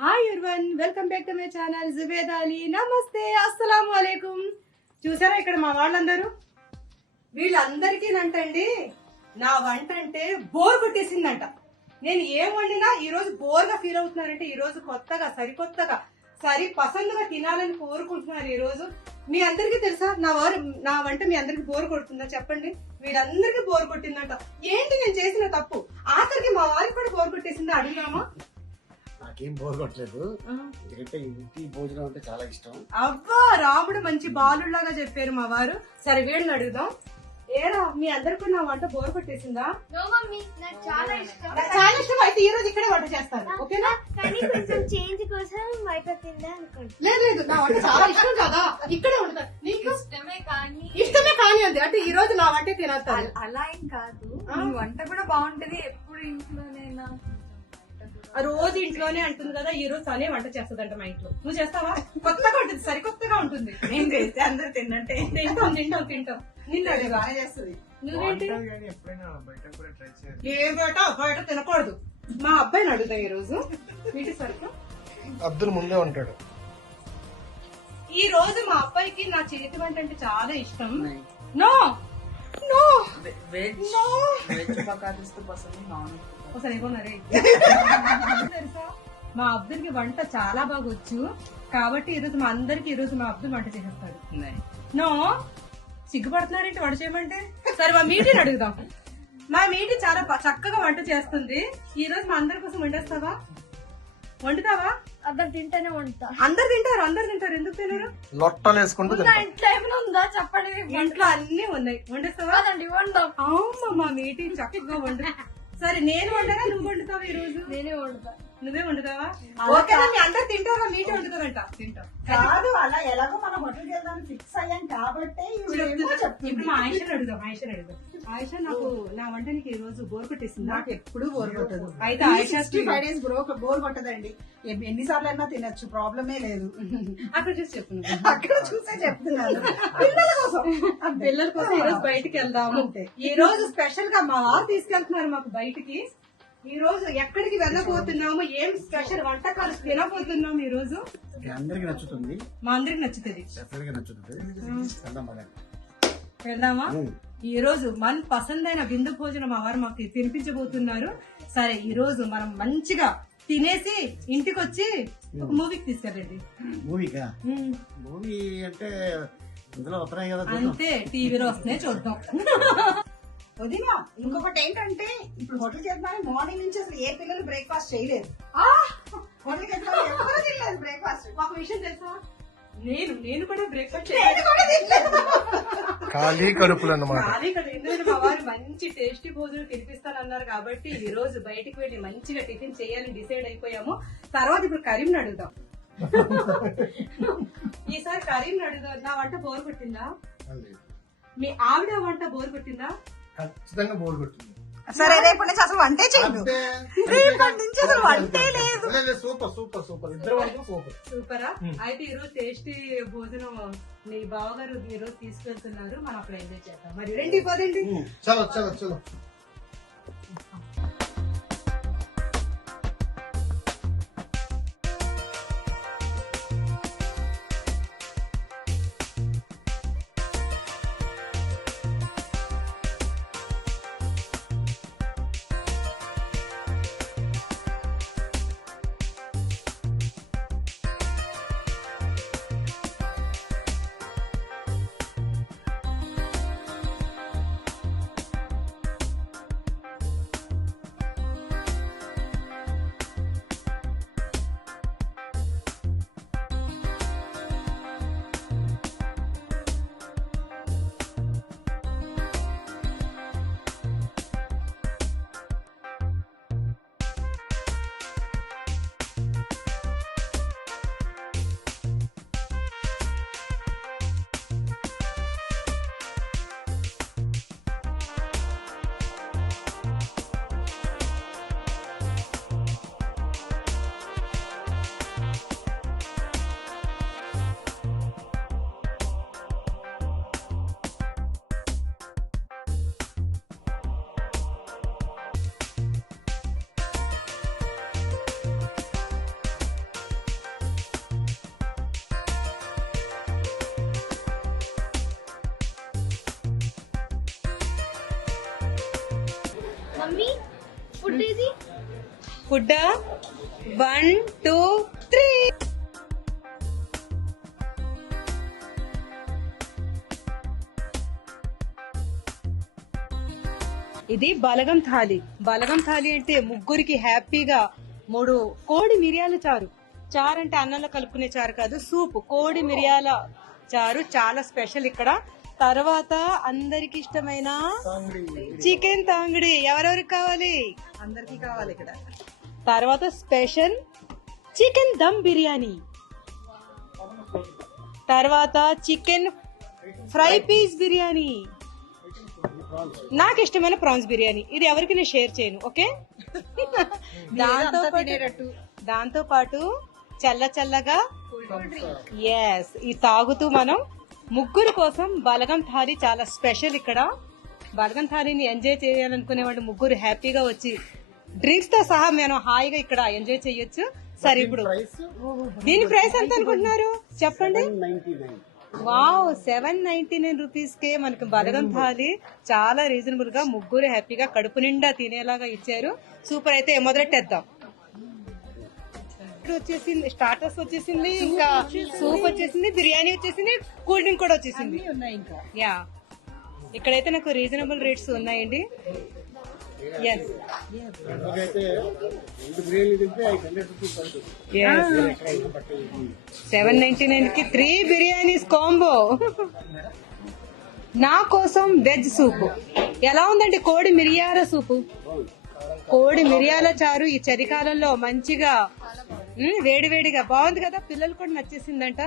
Hi everyone, welcome back to my channel Zubed Ali. నమస్తే, అస్సలాము అలైకుం. చూసారా ఇక్కడ మా వాళ్ళందరూ? వీళ్ళందరికీ నంటండి నా వంట అంటే బోర్ కొట్టేసిందంట. నేను ఏం వండినా ఈ రోజు బోర్గా ఫీల్ అవుతున్నారంటే ఈ రోజు కొత్తగా సరికొత్తగా పసందుగా తినాలని కోరుకుంటున్నారు. ఈ రోజు మీ అందరికీ తెలుసా నా వంట మీ అందరికి బోర్ కొడుతుందా చెప్పండి? వీళ్ళందరికీ బోర్ కొట్టిందంట. ఏంటి నేను చేసిన తప్పు? ఆఖరికి మా వారికి కూడా బోర్ కొట్టేసిందా అడుగుదామా? నాకేం బోర్ కొట్టలేదు, ఎందుకంటే ఇంటి భోజనం అంటే చాలా ఇష్టం. అబ్బా, రాముడు మంచి బాలులాగా చెప్పారు మా వారు. సరే వీడిని అడుగుదాం. ఏరా మీ అందరికి నా వంట బోర్ కొట్టేసిందా? చాలా ఇష్టం. అయితే ఈ రోజు ఇక్కడే వంట చేస్తాను, ఓకేనా? చేంజ్ కోసం బయట తిందా అనుకుంటా. లేదు, నా వంట చాలా ఇష్టం కదా, ఇక్కడే వండుతాను. నీకు ఇష్టమే కానీ అంది అంటే ఈ రోజు నా వంటే తినేస్తాను. అలా ఏం కాదు, వంట కూడా బాగుంటది. ఎప్పుడు ఇంట్లోనేనా? రోజు ఇంట్లోనే అంటుంది కదా, ఈ రోజు తనే వంట చేస్తుందంట మా ఇంట్లో. నువ్వు చేస్తావా? కొత్తగా ఉంటుంది, సరికొత్తగా ఉంటుంది. నేను చేస్తే అందరు తిన్నట్టే. తింటాం. నిన్ను అడుగు. నువ్వేంటి? ఏ బయట తినకూడదు. మా అబ్బాయిని అడుగుతా ఈ రోజు. వీటి సరిగ్గా అబ్దుల్ ముందే ఉంటాడు. ఈ రోజు మా అబ్బాయికి నా చేతి వంట అంటే చాలా ఇష్టం. నో నో తెలుసా, మా అబ్దుల్కి వంట చాలా బాగా వచ్చు కాబట్టి ఈ రోజు మా అందరికి మా అబ్దుల్ వంట చేసేస్తాడు. నో సిగ్గుపడుతున్నారేంటి వంట చేయమంటే? సరే మా మీటిని అడుగుదాం. మా మీటి చాలా చక్కగా వంట చేస్తుంది. ఈ రోజు మా అందరి కోసం వండుతావా? అందరు తింటేనే వండుతా. అందరు తింటారు. ఎందుకు తినరు? లొట్టలు వేసుకుంటూ ఇంట్లో ఏమైనా ఉందా చెప్పండి. ఇంట్లో అన్ని ఉన్నాయి, వండేస్తావా? వండాం. అవును, మా మీటి చక్కగా వండు. సరే నేను వండగా నువ్వు వండుతావా? ఈ రోజు నేనే వండుతా. నువ్వే వండుతావా? ఓకేనా? మీ అందరు తింటారా? మీటే వండుతారంట. తింటాం కాదు, అలా ఎలాగో మనం హోటల్కి వెళ్దాం ఫిక్స్ అయ్యాం కాబట్టి ఇప్పుడు మా ఆయిషని అడుగుదాం. ఆయిష, నాకు నా వంట నీకు ఈ రోజు బోర్ కొట్టేసింది. నాకు ఎప్పుడు బోర్ కొట్టదు. అయితే ఆయిష 65 days బోర్ కొట్టదండి. ఎన్నిసార్లు అయినా తినచ్చు, ప్రాబ్లమే లేదు. అక్కడ చూసి చెప్పు. అక్కడ చూసే చెప్తున్నాను. పిల్లల కోసం ఈ రోజు బయటికి వెళ్దాము. ఈ రోజు స్పెషల్ గా మా వారు తీసుకెళ్తున్నారు మాకు బయటికి. ఈ రోజు ఎక్కడికి వెళ్ళబోతున్నాము, ఏం స్పెషల్ వంటకాలు తినబోతున్నాము ఈ రోజు. అందరికి నచ్చుతుంది, మా అందరికి నచ్చుతుంది. వెళ్దామా? ఈ రోజు మన పసందైన విందు భోజనం మా వారు మాకు తినిపించబోతున్నారు. సరే ఈ రోజు మనం మంచిగా తినేసి ఇంటికి వచ్చి ఒక మూవీకి తీసుకెళ్ళండి. మూవీ అంటే ఇందులో వస్తున్నాయి కదా, అంతే, టీవీలో వస్తున్నాయి, చూద్దాం. వదినా, ఇంకొకటి ఏంటంటే ఇప్పుడు హోటల్కి వెళ్తామని మార్నింగ్ నుంచి అసలు ఏ పిల్లలు బ్రేక్ఫాస్ట్ చేయలేదు. హోటల్కి వెళ్తామని ఎవరు తినలేదు బ్రేక్ఫాస్ట్. ఒక విషయం తెలుసా, నేను కూడా బ్రేక్ఫాస్ట్ ఖాళీ కడుపులు అన్నమాట. ఎందుకంటే మా వారు మంచి టేస్టీ భోజనం తినిపిస్తానన్నారు కాబట్టి ఈ రోజు బయటికి వెళ్ళి మంచిగా టిఫిన్ చేయాలని డిసైడ్ అయిపోయాము. తర్వాత ఇప్పుడు కరీంని అడుగుదాం. ఈసారి కరీంని అడుగుదాం. నా వంట బోర్ కొట్టిందా? మీ ఆవిడ వంట బోర్ కొట్టిందా? ఖచ్చితంగా బోర్ కొట్టింది. సరే రేపటి నుంచి అసలు వంటే చేయదు. రేపటి నుంచి అసలు వంటే లేదు. సూపర్ ఇద్దరు వరకు సూపరా? అయితే ఈ రోజు టేస్టీ భోజనం మీ బావగారు ఈ రోజు తీసుకెళ్తున్నారు. మనం అప్పుడు ఎంజాయ్ చేద్దాం. మరి రండి, పోదండి. చలో. మమ్మీ ఫుడ్ ఇది ఫుడ్ 1 2 3. ఇది బలగం థాలి. బలగం థాలి అంటే ముగ్గురికి హ్యాపీగా 3 కోడి మిరియాల చారు. చారు అంటే అన్నంలో కలుపుకునే చారు కాదు, సూప్. కోడి మిరియాల చారు చాలా స్పెషల్ ఇక్కడ. తర్వాత అందరికి ఇష్టమైన చికెన్ తాంగిడి. ఎవరెవరికి కావాలి? అందరికీ కావాలి ఇక్కడ. తర్వాత స్పెషల్ చికెన్ దమ్ బిర్యానీ. తర్వాత చికెన్ ఫ్రై పీస్ బిర్యానీ. నాకు ఇష్టమైన ప్రాన్స్ బిర్యానీ. ఇది ఎవరికి నేను షేర్ చేయను, ఓకే? దాంతో పాటు చల్ల చల్లగా ఎస్ ఈ తాగుతూ మనం ముగ్గురు కోసం బలగం థాలి చాలా స్పెషల్ ఇక్కడ. బలగం థాలిని ఎంజాయ్ చేయాలనుకునే వాళ్ళు ముగ్గురు హ్యాపీగా వచ్చి డ్రింక్స్ తో సహా మనం హాయిగా ఇక్కడ ఎంజాయ్ చేయొచ్చు. సరే, ఇప్పుడు దీని ప్రైస్ ఎంత అనుకుంటున్నారు చెప్పండి? 99. వావ్, 799 రూపీస్ కే మనకి బలగం థాలి చాలా రీజనబుల్ గా ముగ్గురు హ్యాపీగా కడుపు నిండా తినేలాగా ఇచ్చారు. సూపర్. అయితే మొదలెట్టేద్దాం. వచ్చేసింది, స్టార్టర్స్ వచ్చేసింది, ఇంకా సూప్ వచ్చేసింది, బిర్యానీ వచ్చేసింది, కూల్ డ్రింక్ కూడా వచ్చేసింది. ఇంకా యా, ఇక్కడైతే నాకు రీజనబుల్ రేట్స్ ఉన్నాయండి. ఎస్, అయితే 2 బిర్యానీ తింటే 500 రూపీస్ పడుతుంది. 799 కి 3 బిర్యానీస్ కాంబో. నా కోసం వెజ్ సూప్ ఎలా ఉందండి? కోడి మిరియాల సూపు, కోడి మిరియాల చారు ఈ చలికాలంలో మంచిగా వేడివేడిగా బాగుంది కదా. పిల్లలు కూడా నచ్చేసిందంట.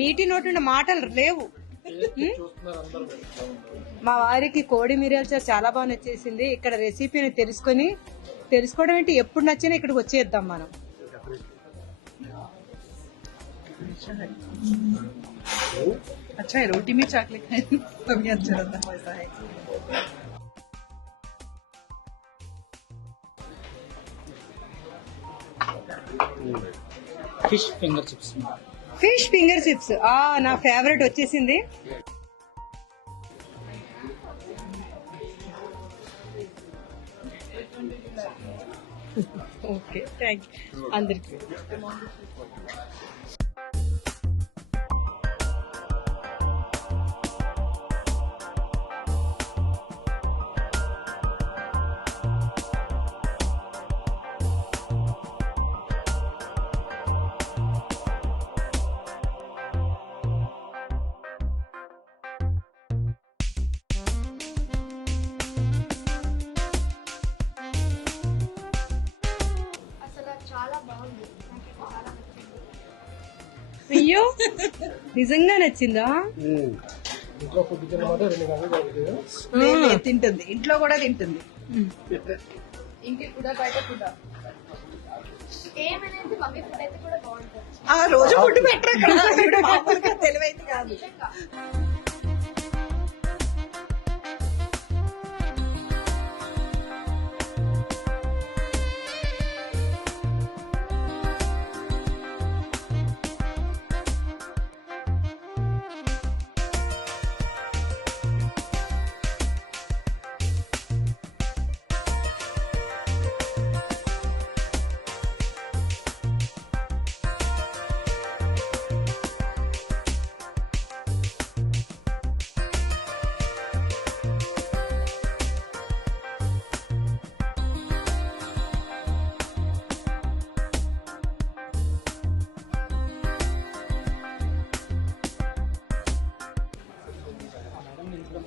మీటి నోటి మాటలు లేవు. మా వారికి కోడి మిరియాల చారు చాలా బాగా నచ్చేసింది. ఇక్కడ రెసిపీని తెలుసుకోవడం ఏంటి, ఎప్పుడు నచ్చినా ఇక్కడికి వచ్చేద్దాం మనం. अच्छा है, रोटी में चॉकलेट खाए तभी अच्छा रहता है, वैसा है. Fish finger chips. Fish finger chips నా ఫేవరెట్ వచ్చేసింది. ఓకే, థ్యాంక్ యూ అందరికి. అసలు చాలా బాగుంది. నాకు చాలా నచ్చింది. అయ్యో, నిజంగా నచ్చిందా? ఇంట్లో ఫుడ్ తినమాట 2 గంటలు తింటుంది, ఇంట్లో కూడా తింటుంది. ఇంటి కూడా బయట కూడా ఏమనేది మమ్మీ ఫుడ్ అయితే కూడా బాగుంటుంది. ఆ రోజు ఫుడ్ పెట్టరు ఇక్కడ, ఇప్పుడు మామూలుగా తెలివైతే కాదు.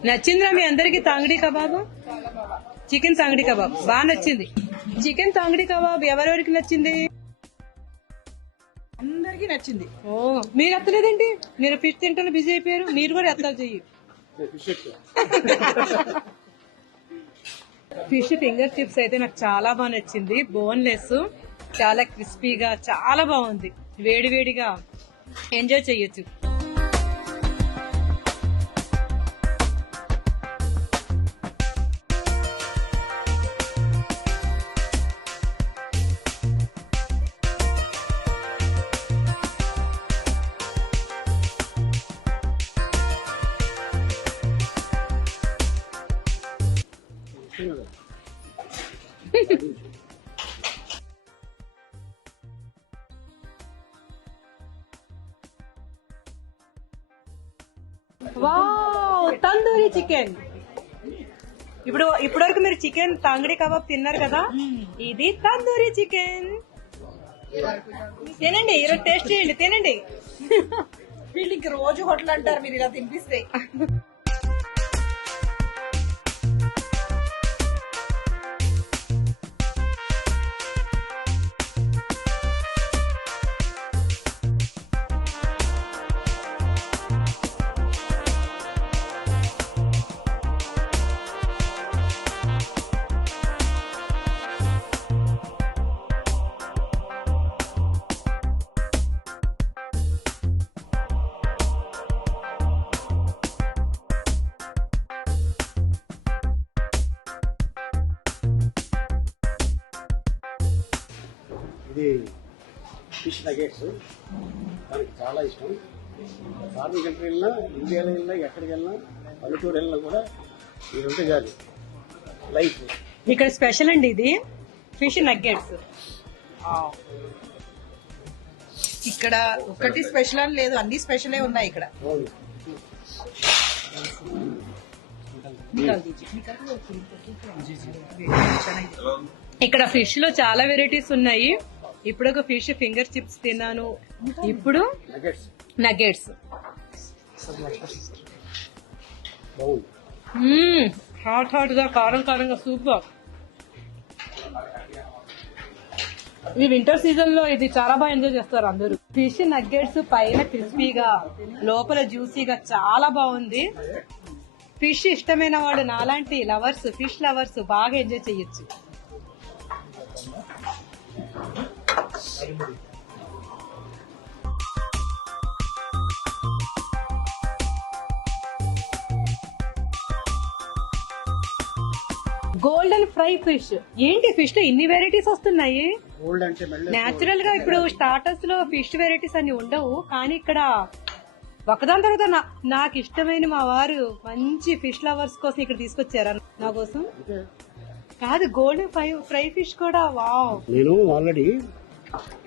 నచ్చిందిరా మీ అందరికి తాంగడి కబాబ్? చికెన్ తాంగడి కబాబ్ బాగా నచ్చింది. చికెన్ తాంగడి కబాబ్ ఎవరెవరికి నచ్చింది? అందరికి నచ్చింది. ఓ, మీరు ఎత్తలేదండి? మీరు ఫిష్ తింటాను బిజీ అయిపోయారు. మీరు కూడా ఎత్తాలి చెయ్యి. ఫిష్ ఫింగర్ చిప్స్ అయితే నాకు చాలా బాగా నచ్చింది. బోన్లెస్, చాలా క్రిస్పీగా, చాలా బాగుంది. వేడివేడిగా ఎంజాయ్ చెయ్యొచ్చు. తినదు. Wow, tandoori chicken. ఇప్పటివరకు మీరు చికెన్ తంగడి కబాబ్ తిన్నారు కదా, ఇది తందూరి చికెన్. తినండి, ఈరోజు టేస్ట్ చేయండి, తినండి. వీళ్ళు ఇంక రోజు హోటల్ అంటారు మీరు ఇలా తినిపిస్తే. ఇది ఫిష్ నగెట్స్, మనకి చాలా ఇష్టం. ఫారిన్ కంట్రీ వెళ్ళినా, ఇండియాలో వెళ్ళినా, ఎక్కడికి వెళ్ళినా, పల్లెటూరు వెళ్ళినా కూడా ఇది ఉంటే కాదు లైఫ్. ఇక్కడ స్పెషల్ అండి ఇది ఫిష్ నగ్గెట్స్. ఇక్కడ ఒకటి స్పెషల్ అని లేదు, అన్ని స్పెషలే ఉన్నాయి ఇక్కడ. ఇక్కడ ఫిష్ లో చాలా వెరైటీస్ ఉన్నాయి. ఇప్పుడు ఒక ఫిష్ ఫింగర్ చిప్స్ తిన్నాను, ఇప్పుడు నగెట్స్ నగెట్స్. బాగుంది. హాట్ హాట్ గా, కారం కారంగా, సూపర్. ఈ వింటర్ సీజన్ లో ఇది చాలా బాగా ఎంజాయ్ చేస్తారు అందరూ. ఫిష్ నగ్గెట్స్ పైన క్రిస్పీగా, లోపల జ్యూసీగా చాలా బాగుంది. ఫిష్ ఇష్టమైన వాడు నాలాంటి లవర్స్, ఫిష్ లవర్స్ బాగా ఎంజాయ్ చేయొచ్చు. Golden fry fish. ఏంటి ఫిష్ లో ఇన్ని వెరైటీస్ వస్తున్నాయి? గోల్డ్ అంటే నేచురల్ గా ఇప్పుడు స్టార్టర్స్ లో ఫిష్ వెరైటీస్ అన్ని ఉండవు, కానీ ఇక్కడ ఒకదాని తర్వాత నాకు ఇష్టమైన మా వారు మంచి ఫిష్ లవర్స్ కోసం ఇక్కడ తీసుకొచ్చారా నా కోసం. కాదు, గోల్డెన్ ఫ్రై ఫిష్ కూడా. వావ్. నేను ఆల్రెడీ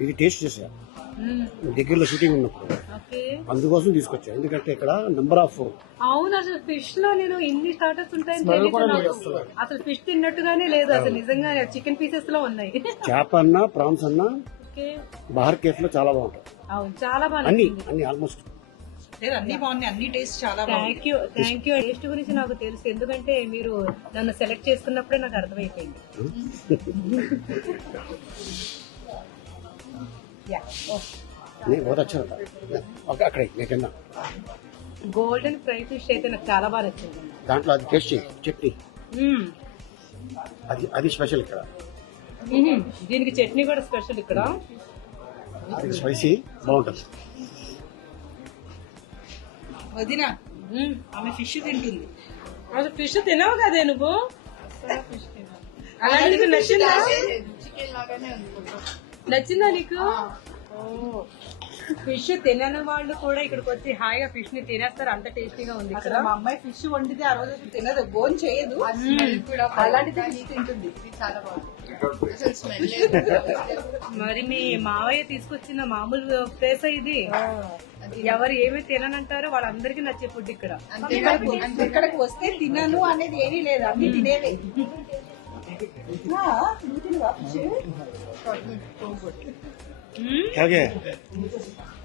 ఇది టేస్ట్ చేశాను దగ్గరలో షూటింగ్ ఉన్నప్పుడు, అందుకోసం తీసుకొచ్చా. ఎందుకంటే ఇక్కడ నెంబర్ ఆఫ్. అవును, అసలు ఫిష్ లో నేను ఇన్ని స్టార్టర్స్ ఉంటాయని తెలియదు నాకు. అసలు ఫిష్ తిన్నట్టుగానే లేదు అసలు, నిజంగా చికెన్ పీసెస్ లో ఉన్నాయి. చేప అన్నా, ప్రాన్స్ అన్నా బహార్ కేఫ్ లో చాలా బాగుంటాయి. అవును, చాలా బాగా అన్ని ఆల్మోస్ట్ అన్ని బాగున్నాయి, అన్ని టేస్ట్ చాలా థ్యాంక్ యూ. టేస్ట్ గురించి నాకు తెలుసు, ఎందుకంటే మీరు నన్ను సెలెక్ట్ చేసుకున్నప్పుడే నాకు అర్థమైపోయింది. అక్కడ గోల్డెన్ ఫ్రై ఫిష్ అయితే నాకు చాలా బాగా నచ్చింది. దాంట్లో అది టేస్ట్ చట్నీ, అది స్పెషల్ ఇక్కడ. దీనికి చట్నీ కూడా స్పెషల్ ఇక్కడ. అది స్పైసీ బాగుంటుంది. వదినా ఆమె ఫిష్ తింటుంది. అసలు ఫిష్ తినవు కదే నువ్వు. అలాగే నీకు నచ్చిందా? నచ్చిందా నీకు? ఫిష్ తినని వాళ్ళు కూడా ఇక్కడికి వచ్చి హాయిగా ఫిష్ ని తినేస్తారు, అంత టేస్టీగా ఉంది ఇక్కడ. మా అమ్మాయి ఫిష్ వండితే ఆ రోజు తినదు, బోన్ చేయదు, అలాంటిది ఫిష్ తింటుంది. చాలా బాగుంది. మరి మీ మావయ్య తీసుకొచ్చిన మామూలు ప్లేస్ ఇది. ఎవరు ఏమి తిననంటారో వాళ్ళందరికీ నచ్చే ఫుడ్ ఇక్కడ. ఇక్కడికి వస్తే తినను అనేది ఏమీ లేదు, అన్ని తినేవే.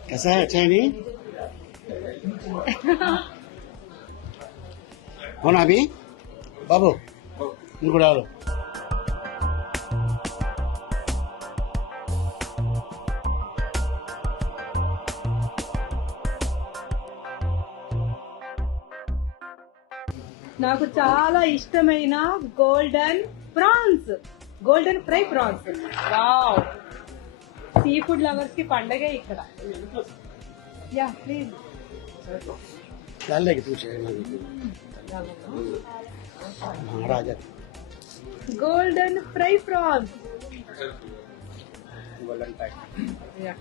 कैसा है? अच्छा है नहीं? कौन अभी बाबू इनको डालो. నాకు చాలా ఇష్టమైన golden prawns, golden fry prawns. Wow, seafood lovers కి పండగే ఇక్కడ. Yeah please. डालने की पूछे Raja golden fry prawns. Golden type. Yeah.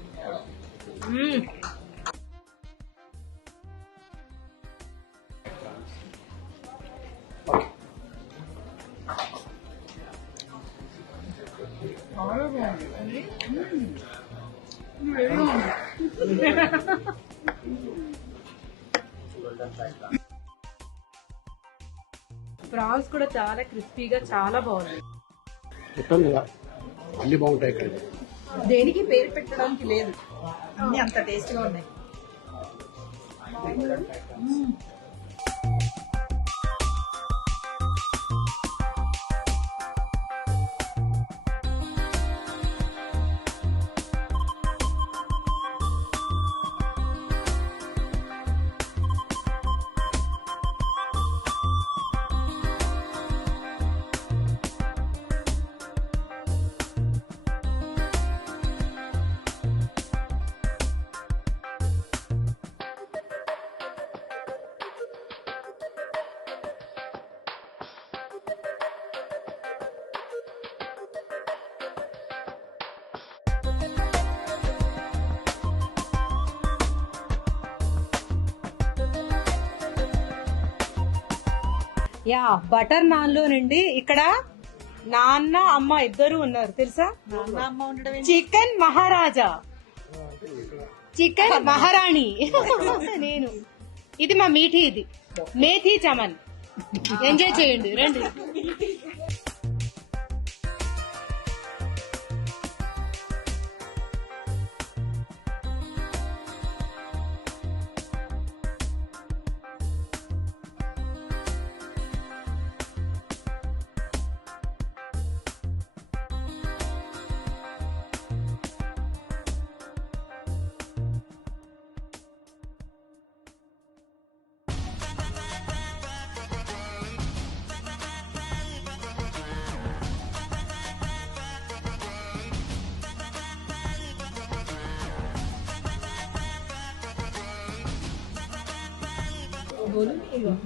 Prawns కూడా చాలా క్రిస్పీగా చాలా బాగుంది. చెప్పాను కదా అన్ని బాగుంటాయి ఇక్కడ. దేనికి పేరు పెట్టడానికి లేదు, అన్ని అంత టేస్ట్ గా ఉన్నాయి. యా బటర్ నాన్ లో నుండి ఇక్కడ నాన్న అమ్మ ఇద్దరు ఉన్నారు తెలుసా. చికెన్ మహారాజా, చికెన్ మహారాణి నేను. ఇది మా మీఠీ, ఇది మేథీ చమన్. ఎంజాయ్ చేయండి రండి.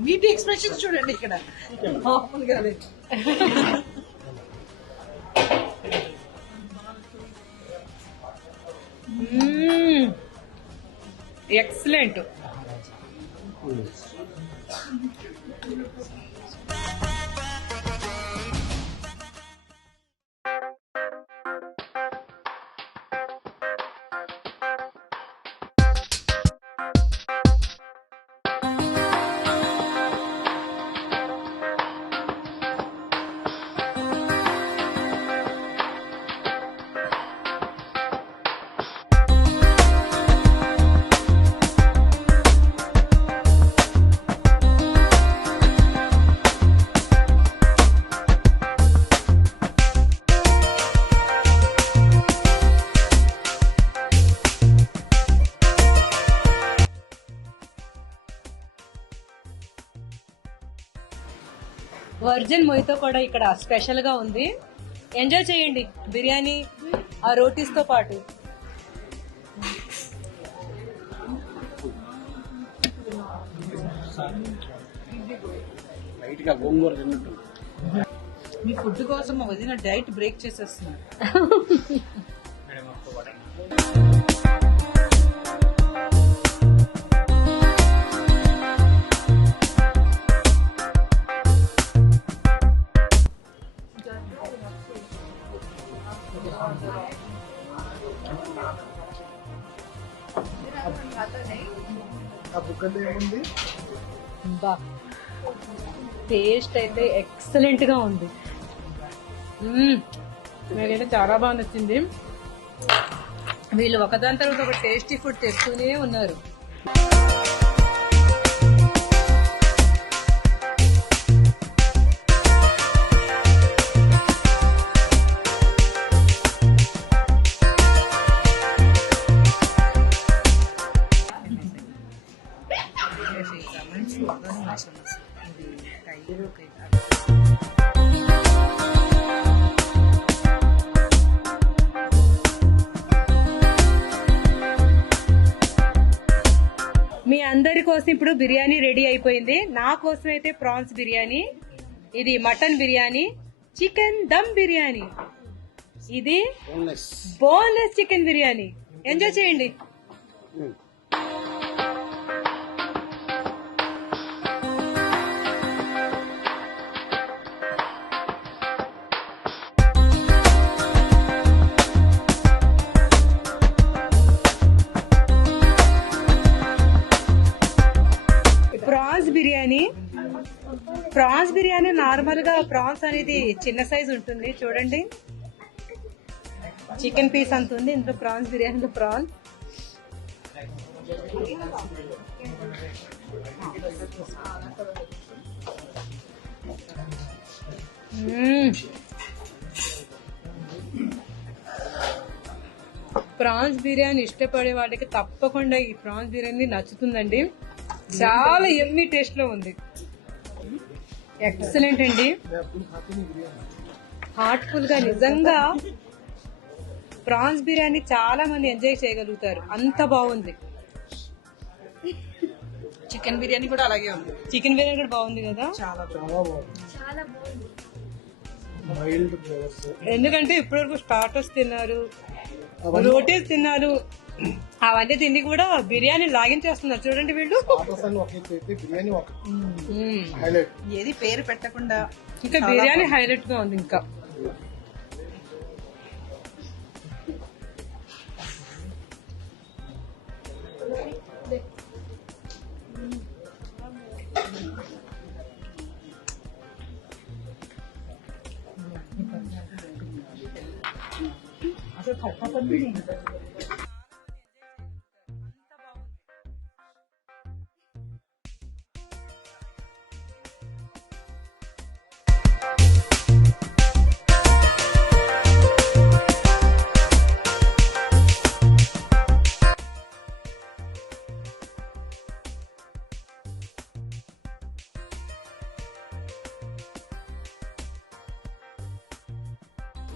వీటి ఎక్స్ప్రెషన్స్ చూడండి ఇక్కడ. మామూలుగా లేదు. ఎక్సలెంట్. వర్జిన్ మొయితో కూడా ఇక్కడ స్పెషల్ గా ఉంది. ఎంజాయ్ చేయండి బిర్యానీ ఆ రోటీస్ తో పాటు. లైట్ గా గోంగూర తిన్నట్టు. మీ ఫుడ్ కోసం వదిన డైట్ బ్రేక్ చేసేస్తున్నారు. బా టేస్ట్ అయితే ఎక్సలెంట్ గా ఉంది. నాకైతే చాలా బాగా నచ్చింది. వీళ్ళు ఒకదాని తర్వాత ఒక టేస్టీ ఫుడ్ తెస్తూనే ఉన్నారు. మీ అందరి కోసం ఇప్పుడు బిర్యానీ రెడీ అయిపోయింది. నా కోసం అయితే ప్రాన్స్ బిర్యానీ, ఇది మటన్ బిర్యానీ, చికెన్ దమ్ బిర్యానీ, ఇది బోన్లెస్ చికెన్ బిర్యానీ. ఎంజాయ్ చేయండి. బిర్యానీ. ప్రాన్స్ బిర్యానీ నార్మల్ గా ప్రాన్స్ అనేది చిన్న సైజ్ ఉంటుంది చూడండి, చికెన్ పీస్ అంత ఉంది. ఇంట్లో ప్రాన్స్ బిర్యానీలో ప్రాన్స్. ప్రాన్స్ బిర్యానీ ఇష్టపడే వాళ్ళకి తప్పకుండా ఈ ప్రాన్స్ బిర్యానీ నచ్చుతుందండి. చాలా ఎమ్మీ టేస్ట్ లో ఉంది, ఎక్సలెంట్ అండి. హార్ట్ఫుల్ గా నిజంగా ప్రాన్స్ బిర్యానీ చాలా మంది ఎంజాయ్ చేయగలుగుతారు, అంత బాగుంది. చికెన్ బిర్యానీ కూడా అలాగే ఉంది. చికెన్ బిర్యానీ కూడా బాగుంది కదా, చాలా బాగుంది. ఎందుకంటే ఇప్పటివరకు స్టార్టర్స్ తిన్నారు, రోటీస్ తిన్నారు, అవన్నీ తిండి కూడా బిర్యానీ లాగించేస్తున్నారు చూడండి వీళ్ళు. ఏది పేరు పెట్టకుండా ఇంకా బిర్యానీ హైలైట్ గా ఉంది. ఇంకా అసలు కట్టపండి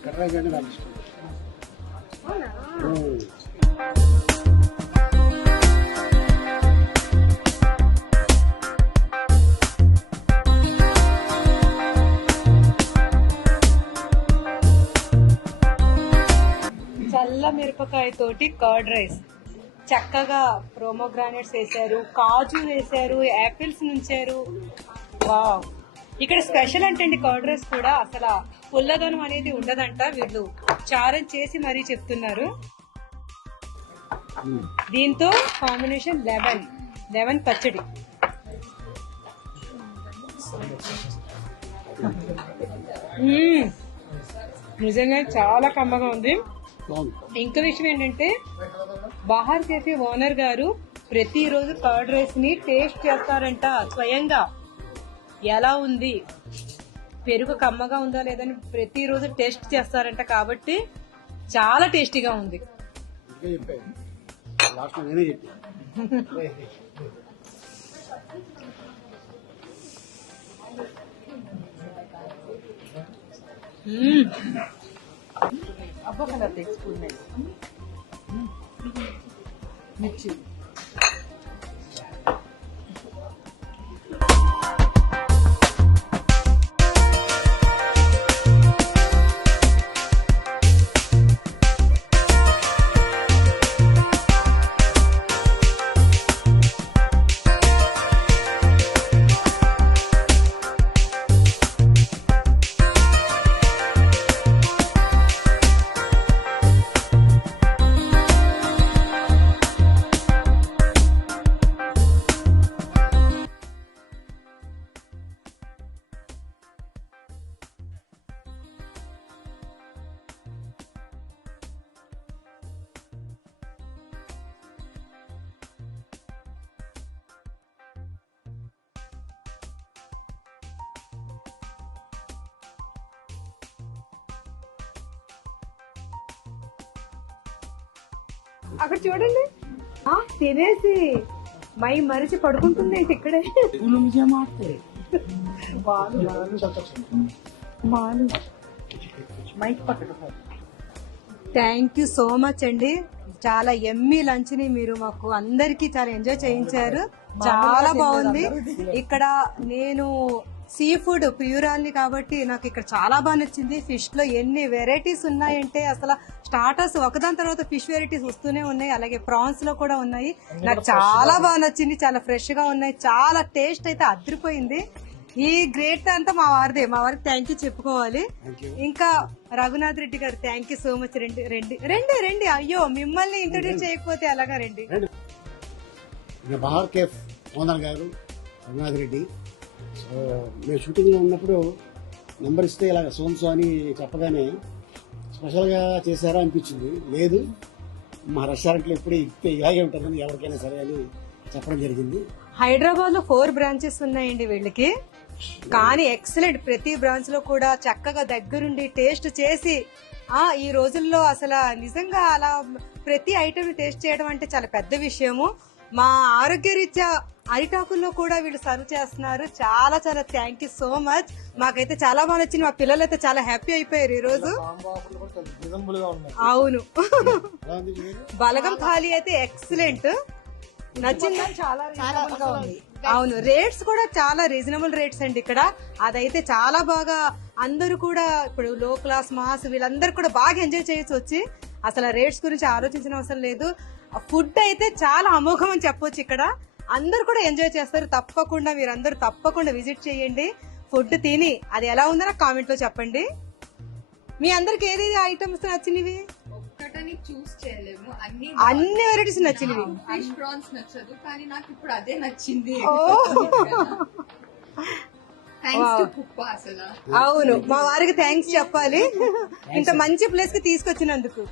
కర్రీ అంటే నాకు ఇష్టం. చల్ల మిరపకాయ తోటి కర్డ్ రైస్, చక్కగా ప్రోమోగ్రానైట్స్ వేశారు, కాజు వేశారు, యాపిల్స్ నుంచారు. వావ్, ఇక్కడ స్పెషల్ అంటే కర్డ్ రైస్ కూడా అసలు పుల్లదనం అనేది ఉండదంట, వీళ్ళు చారం చేసి మరీ చెప్తున్నారు. దీంతో కాంబినేషన్ లెమన్ పచ్చడి. నిజంగా చాలా కమ్మగా ఉంది. ఇంకో విషయం ఏంటంటే బహార్ కేఫే ఓనర్ గారు ప్రతిరోజు కర్డ్ రైస్ ని టేస్ట్ చేస్తారంట స్వయంగా. ఎలా ఉంది, పెరుగు కమ్మగా ఉందా లేదని ప్రతిరోజు టేస్ట్ చేస్తారంట, కాబట్టి చాలా టేస్టీగా ఉంది. అబ్బో కలర్ తెచ్చుకున్నాయి మిర్చి. అక్కడ చూడండి, తినేసి మై మరిచి పడుకుంటుంది ఏంటి ఇక్కడే. థ్యాంక్ యూ సో మచ్ అండి. చాలా ఎమ్మీ లంచ్ ని మీరు మాకు అందరికి చాలా ఎంజాయ్ చేయించారు, చాలా బాగుంది. ఇక్కడ నేను సీ ఫుడ్ ప్యూరాల్ని కాబట్టి నాకు ఇక్కడ చాలా బాగా నచ్చింది. ఫిష్ లో ఎన్ని వెరైటీస్ ఉన్నాయంటే అసలు స్టార్టర్స్ ఒకదాని తర్వాత ఫిష్ వెరైటీస్ వస్తూనే ఉన్నాయి, అలాగే ప్రాన్స్ లో కూడా ఉన్నాయి. నాకు చాలా బాగా నచ్చింది, చాలా ఫ్రెష్ గా ఉన్నాయి, చాలా టేస్ట్ అయితే అదిరిపోయింది. ఈ గ్రేట్ అంతా మా వారిదే, మా వారికి థ్యాంక్ యూ చెప్పుకోవాలి. ఇంకా రఘునాథ్ రెడ్డి గారు థ్యాంక్ యూ సో మచ్. రండి రండి రండి రండి, అయ్యో మిమ్మల్ని ఇంట్రొడ్యూస్ చేయకపోతే అలాగా రండి. బహార్ కేఫ్ ఓనర్ గారు రఘునాథ్ రెడ్డి. సో మేము షూటింగ్లో ఉన్నప్పుడు నెంబర్ ఇస్తే ఇలాగ సోన్సో అని చెప్పగానే స్పెషల్గా చేశారా అనిపించింది. లేదు, మా రెస్టారెంట్లో ఎప్పుడు ఇస్తే ఇలాగే ఉంటుందని ఎవరికైనా సరే అని చెప్పడం జరిగింది. హైదరాబాద్ లో 4 బ్రాంచెస్ ఉన్నాయండి వీళ్ళకి, కానీ ఎక్సలెంట్. ప్రతి బ్రాంచ్ లో కూడా చక్కగా దగ్గరుండి టేస్ట్ చేసి ఈ రోజుల్లో అసలు నిజంగా అలా ప్రతి ఐటమ్ టేస్ట్ చేయడం అంటే చాలా పెద్ద విషయము. మా ఆరోగ్యరీత్యా అరిటాకుల్లో కూడా వీళ్ళు సర్వ్ చేస్తున్నారు. చాలా చాలా థ్యాంక్ యూ సో మచ్. మాకైతే చాలా బాగా నచ్చింది. మా పిల్లలు అయితే చాలా హ్యాపీ అయిపోయారు ఈ రోజు. అవును, బలగం థాలీ అయితే ఎక్సలెంట్ నచ్చింది. అవును, రేట్స్ కూడా చాలా రీజనబుల్ రేట్స్ అండి ఇక్కడ. అదైతే చాలా బాగా అందరూ కూడా ఇప్పుడు లో క్లాస్ మాస్ వీళ్ళందరూ కూడా బాగా ఎంజాయ్ చేయొచ్చు వచ్చి. అసలు రేట్స్ గురించి ఆలోచించిన అవసరం లేదు. ఫుడ్ అయితే చాలా అమోఘం అని చెప్పొచ్చు. ఇక్కడ అందరు కూడా ఎంజాయ్ చేస్తారు. తప్పకుండా మీరందరూ తప్పకుండా విజిట్ చేయండి. ఫుడ్ తిని అది ఎలా ఉందో నాకు కామెంట్ లో చెప్పండి. మీ అందరికి ఏది ఐటమ్స్ నచ్చినవి? ఒక్కటని చూస్ చేయలేము, అన్ని వెరైటీస్ నచ్చినవి. ఫిష్ ప్రాన్స్ నచ్చదు, కానీ నాకు ఇప్పుడు అదే నచ్చింది. థ్యాంక్స్ టు పుప్ప అసలు. అవును, మా వారికి థ్యాంక్స్ చెప్పాలి ఇంత మంచి ప్లేస్ కి తీసుకొచ్చినందుకు.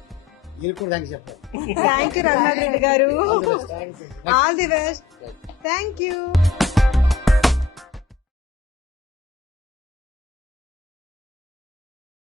చెప్పాలి. థ్యాంక్ యూ రఘునాథ్ రెడ్డి గారు. All the best. Thank you.